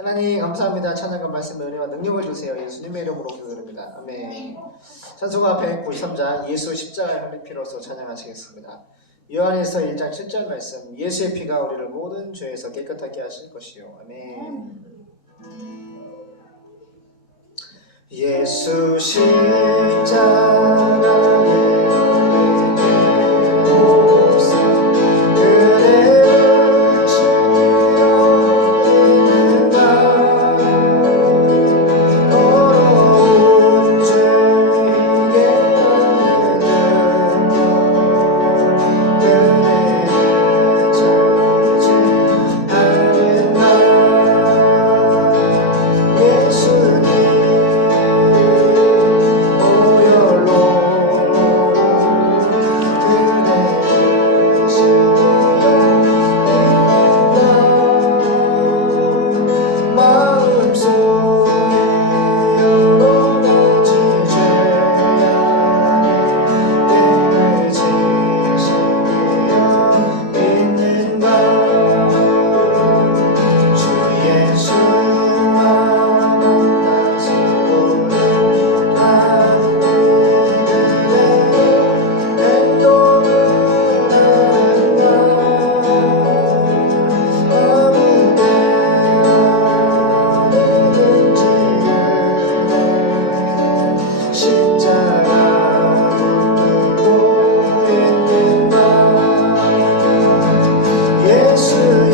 하나님 감사합니다. 찬양과 말씀의 은혜와 능력을 주세요. 예수님의 이름으로 기도드립니다. 아멘. 찬송가 193장 예수 십자가의 흘린 피로서 찬양하시겠습니다. 요한에서 1장 7절 말씀 예수의 피가 우리를 모든 죄에서 깨끗하게 하실 것이요. 아멘. 예수 십자가의 Jesus.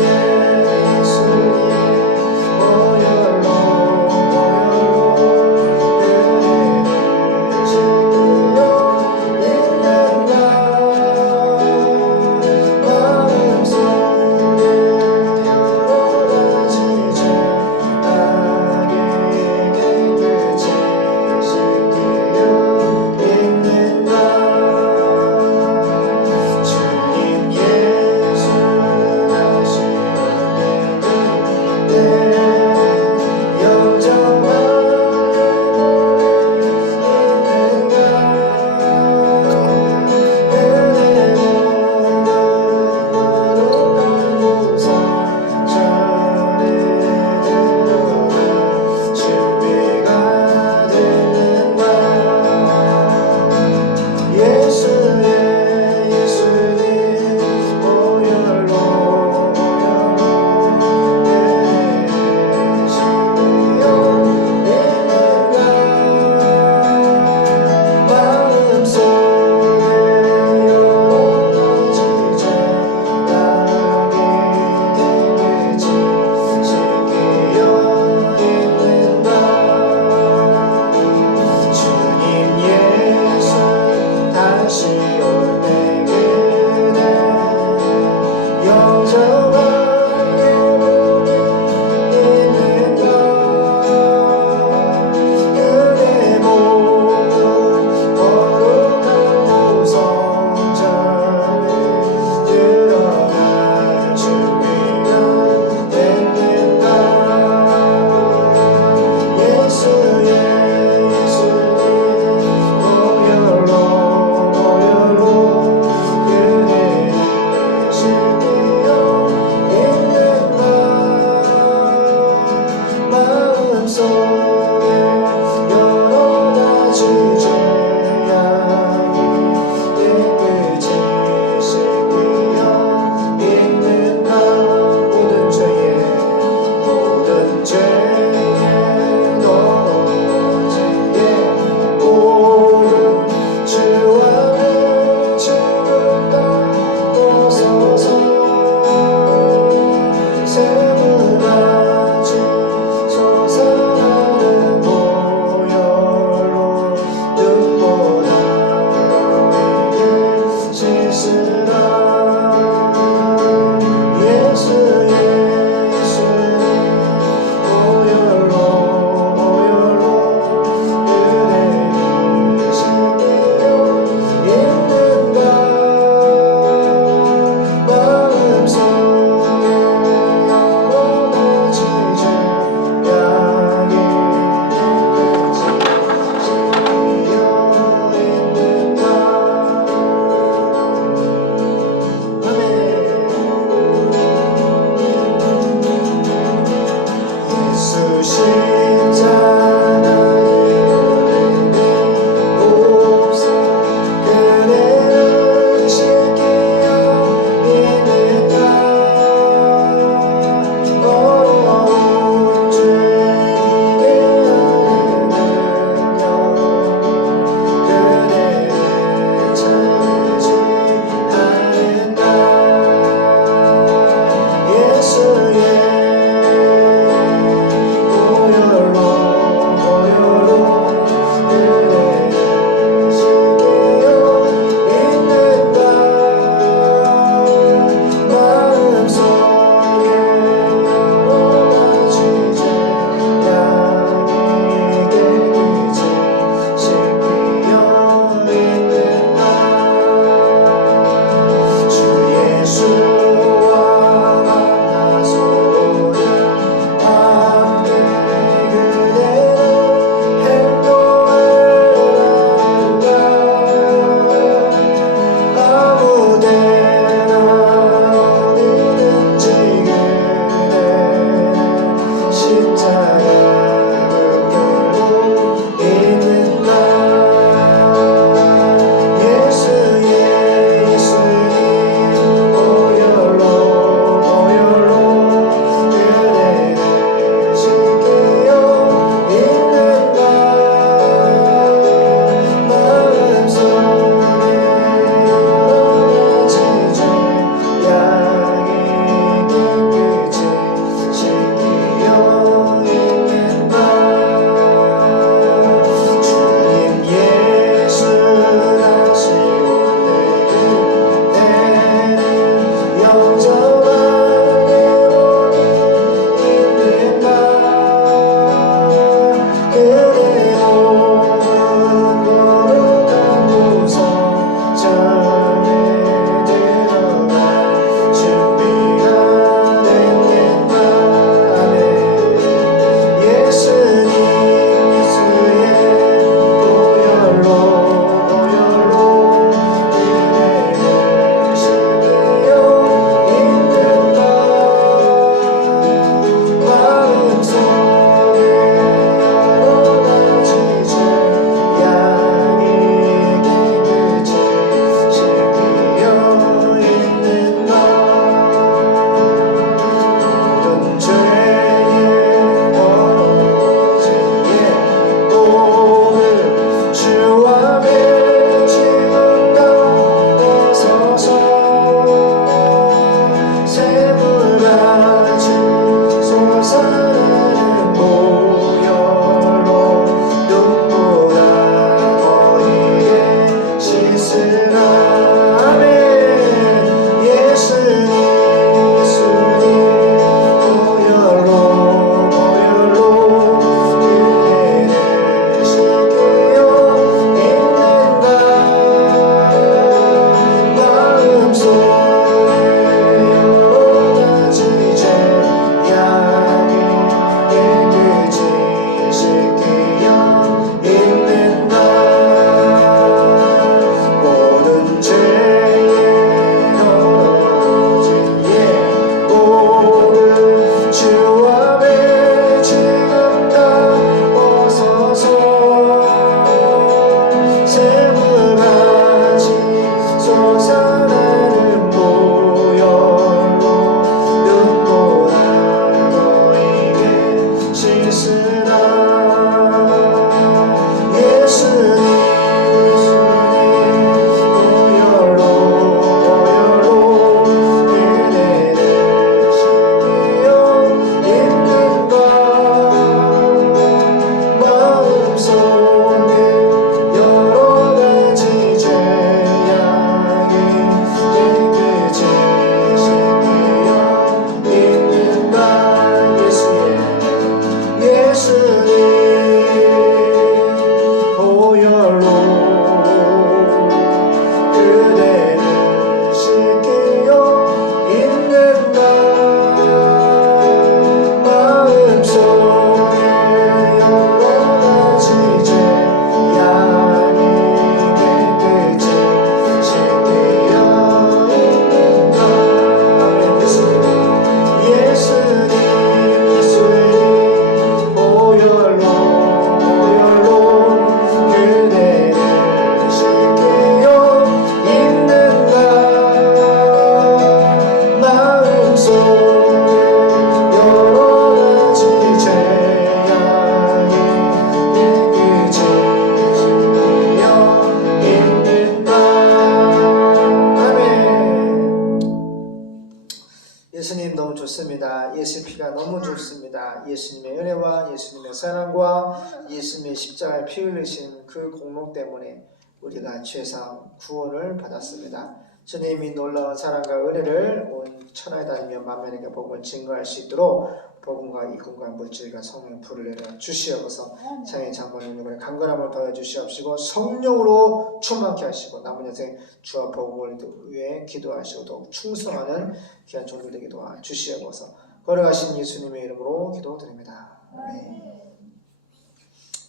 십자가에 피 흘리신 그 공로 때문에 우리가 죄상 구원을 받았습니다. 주님이 놀라운 사랑과 은혜를 온 천하에 다니며 만민에게 복음을 증거할 수 있도록 복음과 이금과 물질과 성령 불을 내려 주시옵소서 장애 장모님 이번에 강건함을 더해 주시옵시고 성령으로 충만케 하시고 남은 여생 주와 복음을 위해 기도하시고 더욱 충성하는 귀한 종들 되게 도와 주시옵소서 걸어가신 예수님의 이름으로 기도드립니다. 아멘.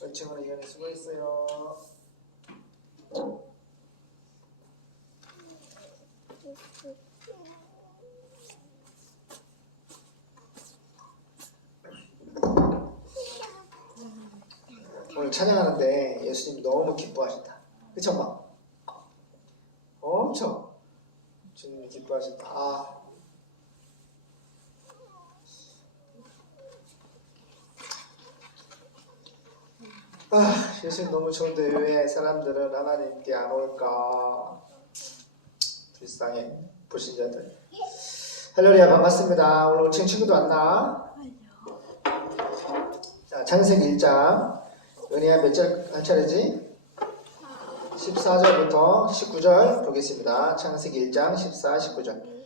은총으로 이현이 수고했어요. 오늘 찬양하는데 예수님 너무 기뻐하신다. 그쵸, 엄마? 엄청 주님이 기뻐하신다. 아. 아, 예수님 너무 좋은데 왜 사람들은 하나님께 안 올까? 불쌍해, 불신자들. 할렐루야, 반갑습니다. 오늘 우리 친구도 왔나? 자, 창세기 1장. 은혜야 몇 절 한 차례지? 14절부터 19절 보겠습니다. 창세기 1장 14, 19절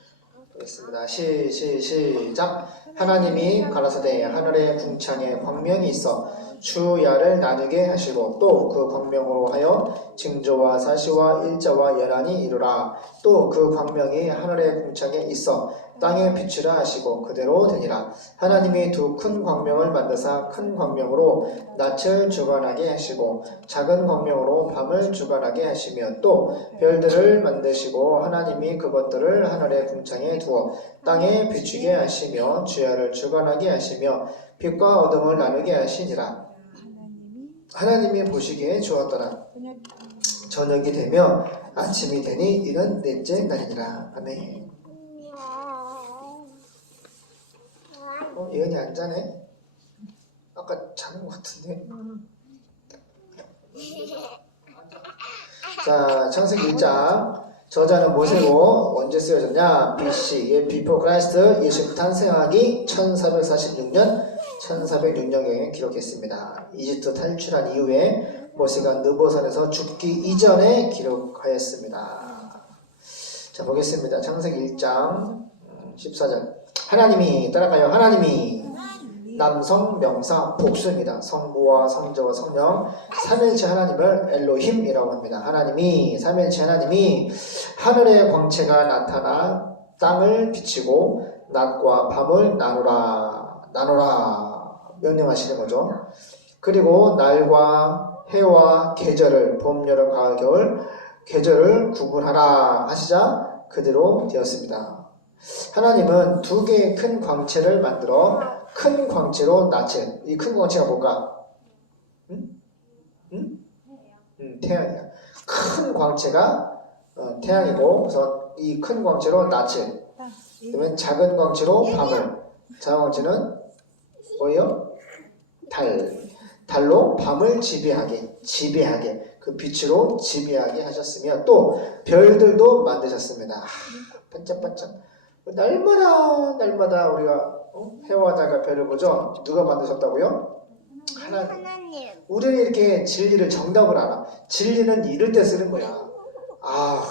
보겠습니다. 시, 시, 시작. 하나님이 가라사대 하늘의 궁창에 광명이 있어 주야를 나누게 하시고 또 그 광명으로 하여 징조와 사시와 일자와 연한이 이루라. 또 그 광명이 하늘의 궁창에 있어 땅에 비추라 하시고 그대로 되니라. 하나님이 두 큰 광명을 만드사 큰 광명으로 낯을 주관하게 하시고 작은 광명으로 밤을 주관하게 하시며 또 별들을 만드시고 하나님이 그것들을 하늘의 궁창에 두어 땅에 비추게 하시며 주야를 주관하게 하시며 빛과 어둠을 나누게 하시니라. 하나님이 보시기에 좋았더라. 저녁 저녁이 되며 아침이 되니 이는 넷째 날이니라. 아멘. 어, 예은이 안 자네? 아까 자는 것 같은데. 자, 창세기 1장. 저자는 모세고 언제 쓰여졌냐? BC, 예, before Christ, 예수 탄생하기 1446년, 1406년경에 기록했습니다. 이집트 탈출한 이후에 모세가 느보산에서 죽기 이전에 기록하였습니다. 자, 보겠습니다. 창세기 1장 음, 14절. 하나님이 따라가요. 하나님이 남성 명사 복수입니다. 성부와 성자와 성령 삼일체 하나님을 엘로힘이라고 합니다. 하나님이 삼일체 하나님이 하늘의 광채가 나타나 땅을 비치고 낮과 밤을 나누라 나누라 명령하시는 거죠. 그리고 날과 해와 계절을 봄, 여름, 가을, 겨울 계절을 구분하라 하시자 그대로 되었습니다. 하나님은 두 개의 큰 광채를 만들어 큰 광채로 낯을 이큰 광채가 뭘까? 응? 응? 응, 태양이야. 큰 광채가 어, 태양이고 그래서 이 큰 광채로 낯을 그러면 작은 광채로 밤을 작은 광채는 뭐예요? 달 달로 밤을 지배하게 지배하게 그 빛으로 지배하게 하셨으며 또 별들도 만드셨습니다. 아, 반짝반짝 날마다 날마다 우리가 어? 해와 달과 별을 보죠. 누가 만드셨다고요? 하나님. 하나님. 우리는 이렇게 진리를 정답을 알아. 진리는 이럴 때 쓰는 거야. 아,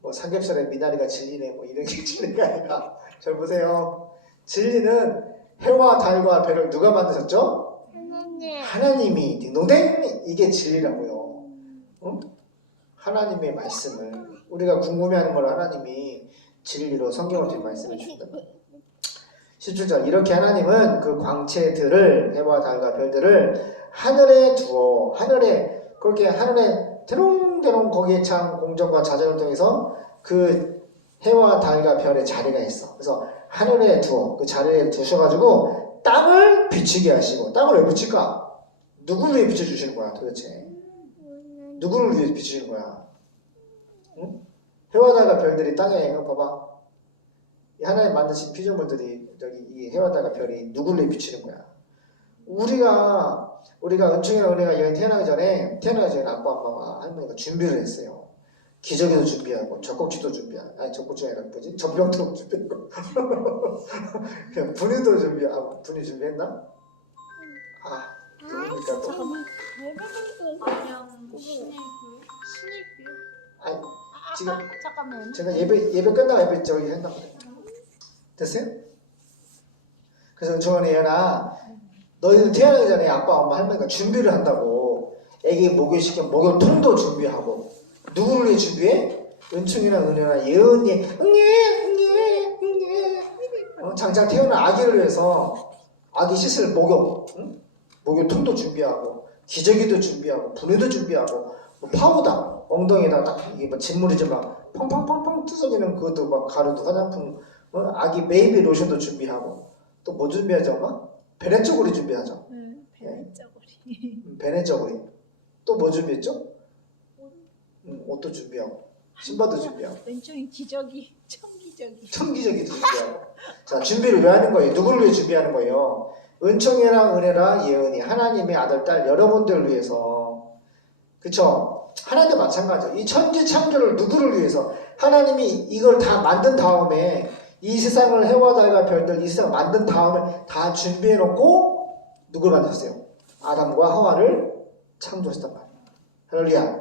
뭐 삼겹살에 미나리가 진리네, 뭐 이런 게 진리가 아니라. 잘 보세요. 진리는 해와 달과 별을 누가 만드셨죠? 하나님. 하나님이 딩동댕 이게 진리라고요. 어? 하나님의 말씀을 우리가 궁금해하는 걸 하나님이 진리로 통해 말씀해 주신다. 17절 이렇게 하나님은 그 광채들을 해와 달과 별들을 하늘에 두어 하늘에 그렇게 하늘에 대롱대롱 거기에 참 공정과 자전을 통해서 그 해와 달과 별의 자리가 있어. 그래서 하늘에 두어 그 자리에 두셔가지고 땅을 비추게 하시고 땅을 왜 비칠까? 누구를 위해 비춰주시는 거야 도대체? 누구를 위해 비추시는 거야? 응? 해와 달과 별들이 땅에 이거 봐봐. 이 하나님 만드신 피조물들이 저기 이 해와 달과 별이 누구를 비추는 거야? 우리가 우리가 은총이랑 은혜가 여기 태어나기 전에 태어나기 전에 아빠 엄마가 할머니가 준비를 했어요. 기저귀도 준비하고 젖꼭지도 준비하고 아니 젖꼭지가 아니라 뭐지? 젖병도 준비하고 그냥 분유도 준비하고 분유 준비했나? 아 그러니까 또 잠깐만. 그냥 신일교 신일교 아니 아, 지금- 잠깐만 제가 예배 예배 끝나고 예배 저기 했나 보네. 됐어요? 그래서 중원에 얘나 너희들 태어나기 전에 아빠 엄마 할머니가 준비를 한다고 애기 목욕시켜 목욕통도 준비하고 누구를 위해 준비해? 은총이랑 은혜나 예언이 응애 응애 응애 어, 장장 태어난 아기를 위해서 아기 씻을 목욕 응? 목욕통도 준비하고 기저귀도 준비하고 분유도 준비하고 뭐 파우더 엉덩이에다 딱 이게 뭐 진물이지만 펑펑펑펑 투석이는 그것도 막 가루도 화장품 어? 아기 베이비 로션도 준비하고 또 뭐 준비하죠 엄마? 베네 쪼고리 준비하죠 응, 배짱거리. 음, 베네 쪼고리 또 뭐 준비했죠? 음, 옷도 준비하고 신발도 준비하고 왼쪽이 기저귀, 청기저귀. 청기저귀도 준비하고 자 준비를 왜 하는 거예요? 누구를 위해 준비하는 거예요? 은총이랑 은혜랑 예은이 하나님의 아들 딸 여러분들을 위해서 그쵸? 하나님도 마찬가지죠 이 천지 창조를 누구를 위해서 하나님이 이걸 다 만든 다음에 이 세상을 해와 달과 별들 이 세상을 만든 다음에 다 준비해 놓고 누굴 만드셨어요? 아담과 하와를 창조하셨단 말이에요 할렐루야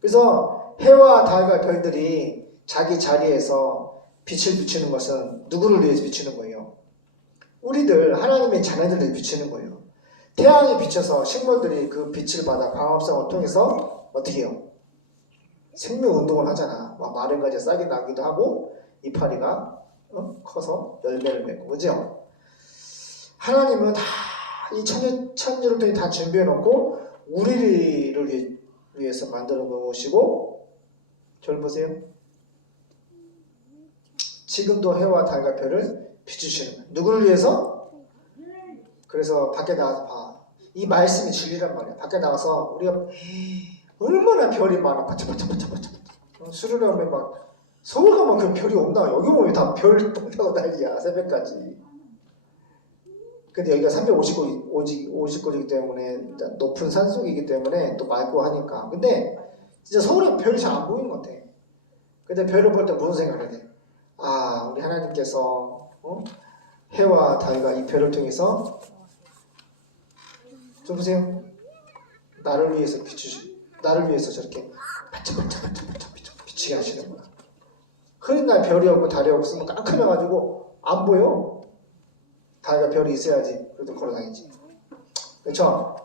그래서 해와 달과 별들이 자기 자리에서 빛을 비추는 것은 누구를 위해서 비추는 거예요? 우리들 하나님의 자녀들을 비추는 거예요. 태양이 비춰서 식물들이 그 빛을 받아 광합성을 통해서 어떻게 해요? 생명 운동을 하잖아. 막 마른 가지 싹이 나기도 하고 이파리가 어? 커서 열매를 맺고 그죠? 하나님은 다 이 천지, 천지를 통해 다 준비해 놓고 우리를 위해- 위해서 만들어 놓으시고 저를 보세요. 지금도 해와 달과 별을 비추시는. 누구를 위해서? 그래서 밖에 나가서 봐. 이 말씀이 진리란 말이야. 밖에 나가서 우리가 얼마나 별이 많아. 어, 수련회 막 서울 가면 그 별이 없나? 여기 보면 다 별 똥타고 난리야. 새벽까지. 근데 여기가 350고지, 50고지이기 때문에 높은 산 속이기 때문에 또 맑고 하니까. 근데 진짜 서울에 별이 잘 안 보이는 것 같아. 근데 별을 볼 때 무슨 생각을 해? 아, 우리 하나님께서 어? 해와 달과 이 별을 통해서 좀 보세요. 나를 위해서 비추시, 나를 위해서 저렇게 반짝반짝반짝반짝 비추게 하시는구나. 흐린 날 별이 없고 달이 없으면 깜깜해가지고 안 보여. 달과 별이 있어야지 그래도 걸어다니지. 그렇죠?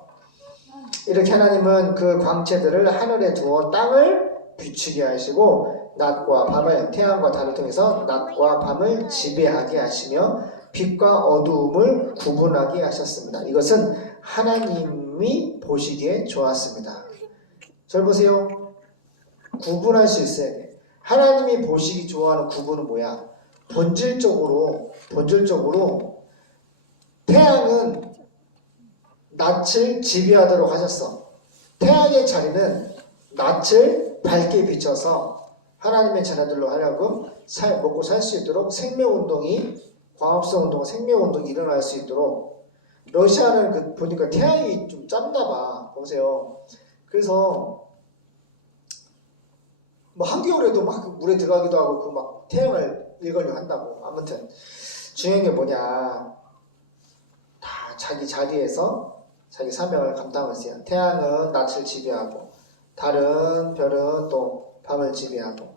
이렇게 하나님은 그 광채들을 하늘에 두어 땅을 비추게 하시고 낮과 밤을 태양과 달을 통해서 낮과 밤을 지배하게 하시며 빛과 어두움을 구분하게 하셨습니다. 이것은 하나님이 보시기에 좋았습니다. 절 보세요. 구분할 수 있어야 돼. 하나님이 보시기 좋아하는 구분은 뭐야? 본질적으로 본질적으로 태양은 낯을 지배하도록 하셨어. 태양의 자리는 낯을 밝게 비춰서 하나님의 자녀들로 하여금 살, 먹고 살 수 있도록 생명운동이 광합성 운동, 생명운동이 일어날 수 있도록 러시아는 그 보니까 태양이 좀 짧나 봐. 보세요. 그래서 뭐 한겨울에도 막 물에 들어가기도 하고 그 막 태양을 일걸려 한다고. 아무튼 중요한 게 뭐냐. 다 자기 자리에서 자기 사명을 감당하세요. 태양은 낯을 지배하고 달은 별은 또 밤을 지배하고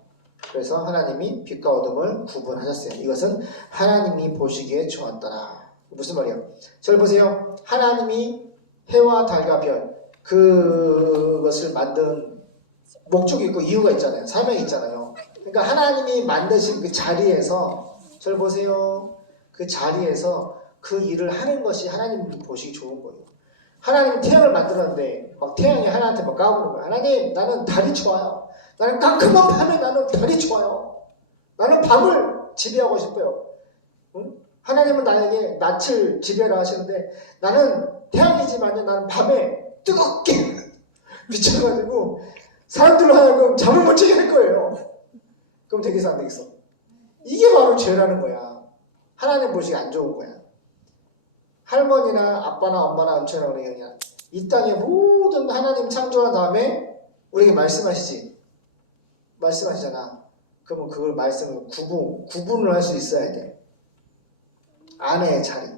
그래서 하나님이 빛과 어둠을 구분하셨어요. 이것은 하나님이 보시기에 좋았더라. 무슨 말이에요? 절 보세요. 하나님이 해와 달과 별 그것을 만든 목적이 있고 이유가 있잖아요. 사명이 있잖아요. 그러니까 하나님이 만드신 그 자리에서 절 보세요. 그 자리에서 그 일을 하는 것이 하나님 보시기 좋은 거예요. 하나님 태양을 만들었는데 막 태양이 하나한테 막 까부는 거야. 하나님 나는 달이 좋아요. 나는 깜깜한 밤에 나는 달이 좋아요. 나는 밤을 지배하고 싶어요. 응? 하나님은 나에게 낯을 지배라 하시는데 나는 태양이지만 나는 밤에 뜨겁게 비춰가지고 사람들로 하여금 잠을 못 자게 할 거예요. 그럼 되겠어 안 되겠어? 이게 바로 죄라는 거야. 하나님 보시기 안 좋은 거야. 할머니나 아빠나 엄마나 엄청나 우리 형이야. 이 땅의 모든 하나님 창조한 다음에 우리에게 말씀하시지. 말씀하시잖아. 그러면 그걸 말씀을 구분 구분을 할 수 있어야 돼. 아내의 자리,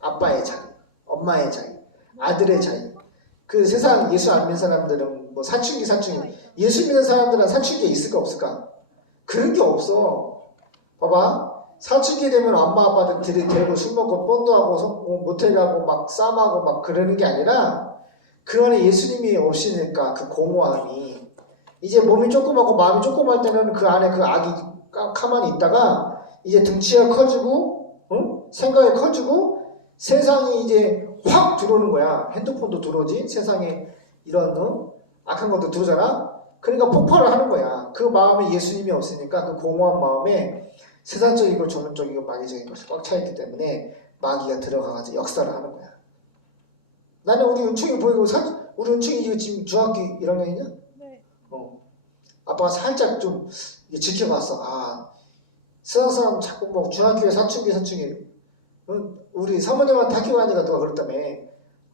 아빠의 자리, 엄마의 자리, 아들의 자리. 그 세상 예수 안 믿는 사람들은 뭐 사춘기 사춘기 예수 믿는 사람들은 사춘기에 있을까 없을까? 그런 게 없어. 봐봐. 사춘기 되면 엄마 아빠들 들이대고 술 먹고 뻔도 하고 성- 뭐 모텔 가고 막 싸움하고 막 그러는 게 아니라 그 안에 예수님이 없으니까 그 공허함이 이제 몸이 조그맣고 마음이 조그말 때는 그 안에 그 악이 까- 가만히 있다가 이제 등치가 커지고 응? 생각이 커지고 세상이 이제 확 들어오는 거야. 핸드폰도 들어오지. 세상에 이런 어? 악한 것도 들어오잖아. 그러니까 폭발을 하는 거야. 그 마음에 예수님이 없으니까 그 공허한 마음에 세상적이고 조문적이고 마귀적인 것이 꽉 차있기 때문에 마귀가 들어가가지고 역사를 하는 거야. 나는 우리 은총이 보이고 사, 우리 은총이 이거 지금 중학교 1학년이냐? 네. 어. 아빠가 살짝 좀 지켜봤어. 아, 세상 사람 자꾸 뭐 중학교에 사춘기 사춘기. 어, 우리 사모님한테 학교 가니까 누가 그랬다며.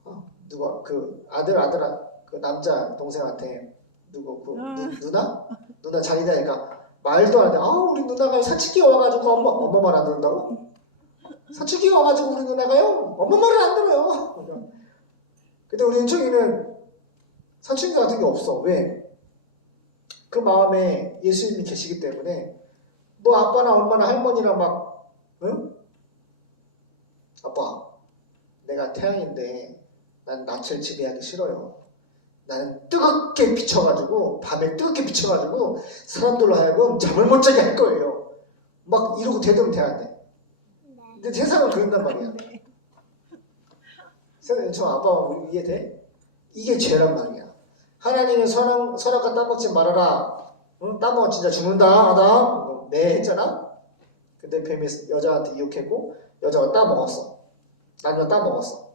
어, 누가 그 아들 아들 그 남자 동생한테 누구 그 누, 누나 누나 자리다니까 말도 안 돼. 아 우리 누나가 사춘기 와가지고 엄마 엄마 말안 듣는다고? 사춘기 와가지고 우리 누나가요? 엄마 말을 안 들어요. 근데 우리 은총이는 사춘기 같은 게 없어. 왜? 그 마음에 예수님이 계시기 때문에 뭐 아빠나 엄마나 할머니나 막 응? 아빠 내가 태양인데 난 낯을 지배하기 싫어요. 나는 뜨겁게 비춰가지고 밤에 뜨겁게 비춰가지고 사람들로 하여금 잠을 못 자게 할 거예요. 막 이러고 대들면 돼야 돼. 근데 세상은 그런단 말이야. 네. 세상에 저 아빠 우리 이해돼? 이게 죄란 말이야. 하나님은 선악, 선악과 따먹지 말아라. 응? 따먹어 진짜 죽는다 아담. 어, 네 했잖아. 근데 뱀이 여자한테 유혹했고 여자가 따먹었어. 남자 따먹었어.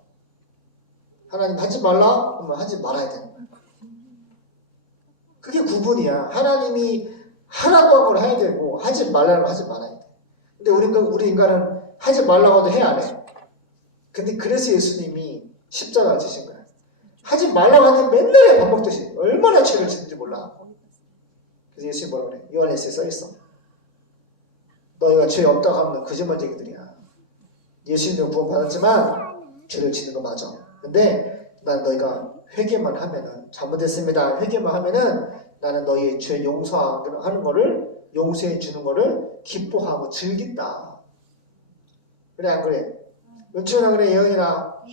하나님 하지 말라? 그러면 하지 말아야 돼. 그게 구분이야. 하나님이 하라고 한 걸 해야 되고 하지 말라고 하지 말아야 돼. 근데 우리, 인간- 우리 인간은 하지 말라고 해도 해 안 해? 근데 그래서 예수님이 십자가 지신 거야. 하지 말라고 하는데 맨날 밥 먹듯이 얼마나 죄를 짓는지 몰라. 그래서 예수님이 뭐라고 그래? 요한에서에 써 있어. 너희가 죄 없다고 하면 거짓말쟁이들이야. 예수님은 구원 받았지만 죄를 짓는 거 맞아. 근데 난 너희가 회개만 하면은 잘못했습니다. 회개만 하면은 나는 너희의 죄 용서하는 거를 용서해 주는 거를 기뻐하고 즐긴다. 그래 안 그래? 은추나 그래 예언이나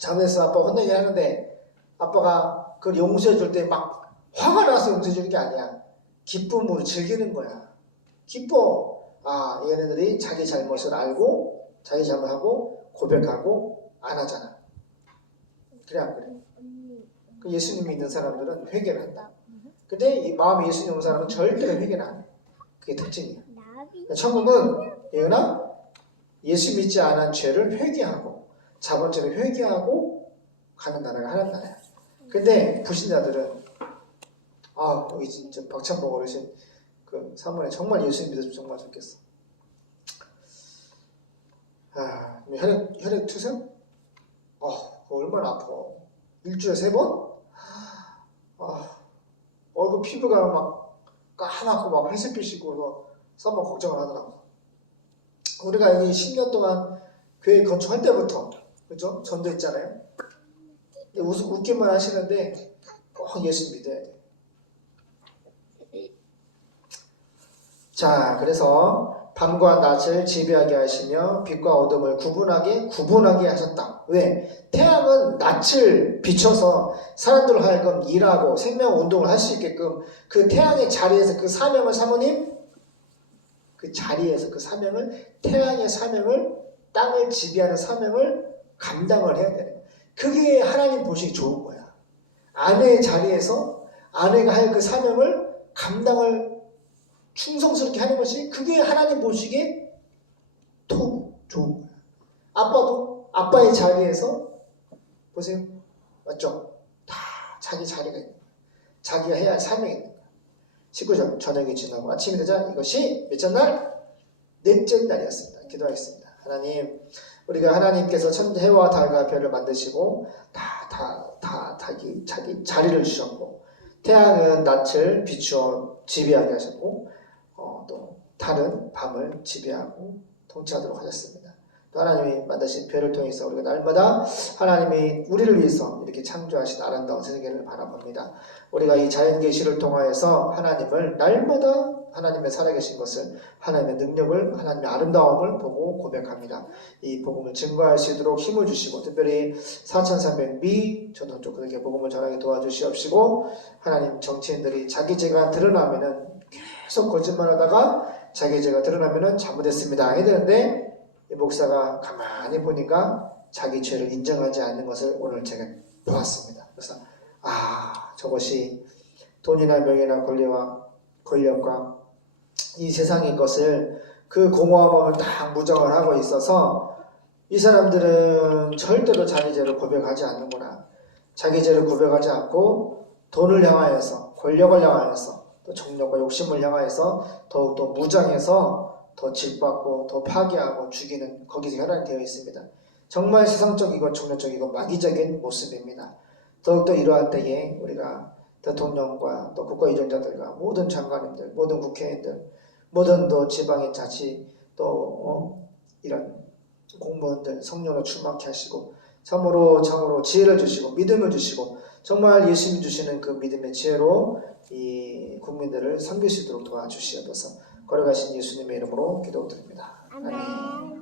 잘못했어 아빠 혼내기 하는데 아빠가 그걸 용서해 줄 때 막 화가 나서 용서해 주는 게 아니야. 기쁨으로 즐기는 거야. 기뻐. 아 얘네들이 자기 잘못을 알고 자기 잘못하고 고백하고 안 하잖아. 그래 안 그래? 그 예수님 믿는 사람들은 회개를 한다. 근데 이 마음에 예수님 없는 사람은 절대로 회개를 안 해. 그게 특징이야. 천국은 예은아 예수 믿지 않은 죄를 회개하고 자본죄를 회개하고 가는 나라가 하나님 나라야. 근데 불신자들은 아 여기 진짜 박찬복 어르신 그 사모님 정말 예수 믿었으면 정말 좋겠어. 아 혈액 혈액 투석? 어 그거 얼마나 아파. 일주일에 세 번? 아 얼굴 피부가 막 까맣고 막 회색빛이고 뭐 써먹 걱정을 하더라고. 우리가 여기 10년 동안 교회 건축할 때부터 그죠? 전도했잖아요. 웃, 웃기만 하시는데 꼭 예수 믿어야 돼. 자, 그래서 밤과 낮을 지배하게 하시며 빛과 어둠을 구분하게 구분하게 하셨다. 왜? 태양은 낯을 비춰서 사람들 하여금 일하고 생명 운동을 할 수 있게끔 그 태양의 자리에서 그 사명을 사모님 그 자리에서 그 사명을 태양의 사명을 땅을 지배하는 사명을 감당을 해야 되는. 그게 하나님 보시기 좋은 거야. 아내의 자리에서 아내가 할 그 사명을 감당을 충성스럽게 하는 것이 그게 하나님 보시기에 더 좋은 거야. 아빠도 아빠의 자리에서 보세요. 맞죠? 다 자기 자리가 있는 거야. 자기가 해야 할 사명이 있는 거야. 19절 저녁이 지나고 아침이 되자 이것이 몇째 날? 넷째 날이었습니다. 기도하겠습니다. 하나님 우리가 하나님께서 천 해와 달과 별을 만드시고 다 다 다 자기 자기 자리를 주셨고 태양은 낯을 비추어 지배하게 하셨고 어, 또 달은 밤을 지배하고 통치하도록 하셨습니다. 또 하나님이 만드신 별을 통해서 우리가 날마다 하나님이 우리를 위해서 이렇게 창조하신 아름다운 세계를 바라봅니다. 우리가 이 자연 계시를 통하여서 하나님을 날마다 하나님의 살아계신 것을 하나님의 능력을 하나님의 아름다움을 보고 고백합니다. 이 복음을 증거할 수 있도록 힘을 주시고 특별히 4,300미 전통 그에게 복음을 전하게 도와주시옵시고 하나님 정치인들이 자기 죄가 드러나면은 계속 거짓말하다가 자기 죄가 드러나면은 잘못했습니다 해야 되는데 이 목사가 가만히 보니까 자기 죄를 인정하지 않는 것을 오늘 제가 보았습니다. 그래서 아 저것이 돈이나 명예나 권리와 권력과 이 세상의 것을 그 공허함을 딱 무정을 하고 있어서 이 사람들은 절대로 자기 죄를 고백하지 않는구나. 자기 죄를 고백하지 않고 돈을 향하여서 권력을 향하여서 또 정력과 욕심을 향하여서 더욱 더 무장해서 더 질받고 더 파괴하고 죽이는 거기서 혈안이 되어 있습니다. 정말 세상적이고 정력적이고 마귀적인 모습입니다. 더욱더 이러한 때에 우리가 대통령과 또 국가유전자들과 모든 장관님들, 모든 국회의원들, 모든 또 지방의 자치 또 어, 이런 공무원들 성령으로 충만케 하시고 참으로 참으로 지혜를 주시고 믿음을 주시고 정말 예수님 주시는 그 믿음의 지혜로 이 국민들을 섬길 수 있도록 도와주시옵소서 걸어가신 예수님의 이름으로 기도드립니다. 아멘.